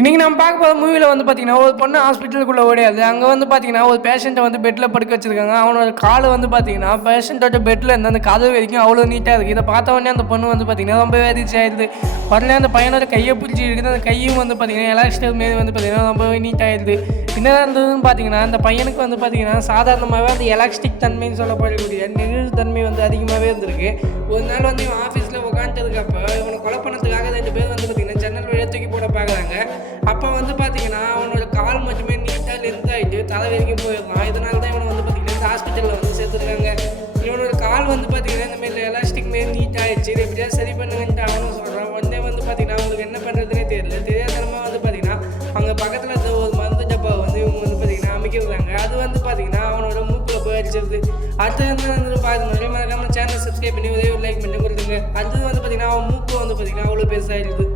இன்றைக்கி நம்ம பார்க்க போகிற மூவியில் வந்து பார்த்திங்கன்னா ஒரு பொண்ணு ஹாஸ்பிட்டலுக்குள்ளே ஓடியாது. அங்கே வந்து பார்த்திங்கன்னா ஒரு பேஷண்ட்டை வந்து பெட்டில் படுக்க வச்சுருக்காங்க. அவனோட கால் வந்து பார்த்திங்கன்னா பேஷண்ட்டோட பெட்டில் இருந்து அந்த கதவு வரைக்கும் அவ்வளோ நீட்டாக இருக்குது. இதை பார்த்த உடனே அந்த பொண்ணு வந்து பார்த்திங்கன்னா ரொம்பவே அதிர்ச்சி ஆயிடுது. உடனே அந்த பையனோட கையை பிடிச்சி இருக்குது. அந்த கையும் வந்து பார்த்திங்கன்னா எலாஸ்டிக் மாரி வந்து பார்த்திங்கன்னா ரொம்பவே நீட்டாகிடுது. என்ன இருந்ததுன்னு பார்த்திங்கன்னா அந்த பையனுக்கு வந்து பார்த்திங்கன்னா சாதாரணமாகவே அந்த எலாஸ்டிக் தன்மைன்னு சொல்லப்படக்கூடிய நெகிழ் தன்மை வந்து அதிகமாகவே இருந்திருக்கு. ஒரு நாள் வந்து இவன் ஆஃபீஸில் உட்காந்துருக்கப்போ இவனை கொலை பண்ணதுக்காக 2 பேர் வந்து பார்த்திங்கன்னா ஜன்னல் வழியாக தூக்கி போட பார்க்குறாங்க. அப்போ வந்து பார்த்திங்கன்னா அவனோட கால் மட்டுமே நீட்டாக லென்த் ஆகிட்டு தலை வரைக்கும் போயிருந்தான். இதனால தான் இவனை வந்து பார்த்திங்கன்னா இந்த ஹாஸ்பிட்டலில் வந்து சேர்த்துருக்காங்க. இவனோட கால் வந்து பார்த்திங்கன்னா இந்த மாரி எலாஸ்டிக் மாரி நீட் ஆகிடுச்சு. இதை எப்படியா சரி பண்ணுங்கன்ட்டு அவனும் சொல்கிறான். உடனே வந்து பார்த்திங்கன்னா அவங்களுக்கு என்ன பண்ணுறதுனே தெரியல. தெரியாதனமாக வந்து பார்த்திங்கன்னா அவங்க பக்கத்தில் இருந்த ஒரு மருந்து டப்பா வந்து இவங்க வந்து பார்த்திங்கன்னா அமைக்கிறாங்க. அது வந்து பார்த்திங்கன்னா அவனோட மூக்கில் போய் அடிச்சிருது. அடுத்தது வந்து பார்க்கணும் மறக்காமல் சேனல் சப்ஸ்கிரைப் பண்ணி ஒரே ஒரு லைக் பண்ணி கொடுத்துங்க. அடுத்தது வந்து பார்த்திங்கன்னா அவன் மூக்கு வந்து பார்த்திங்கன்னா அவ்வளோ பெருசாகிடுது.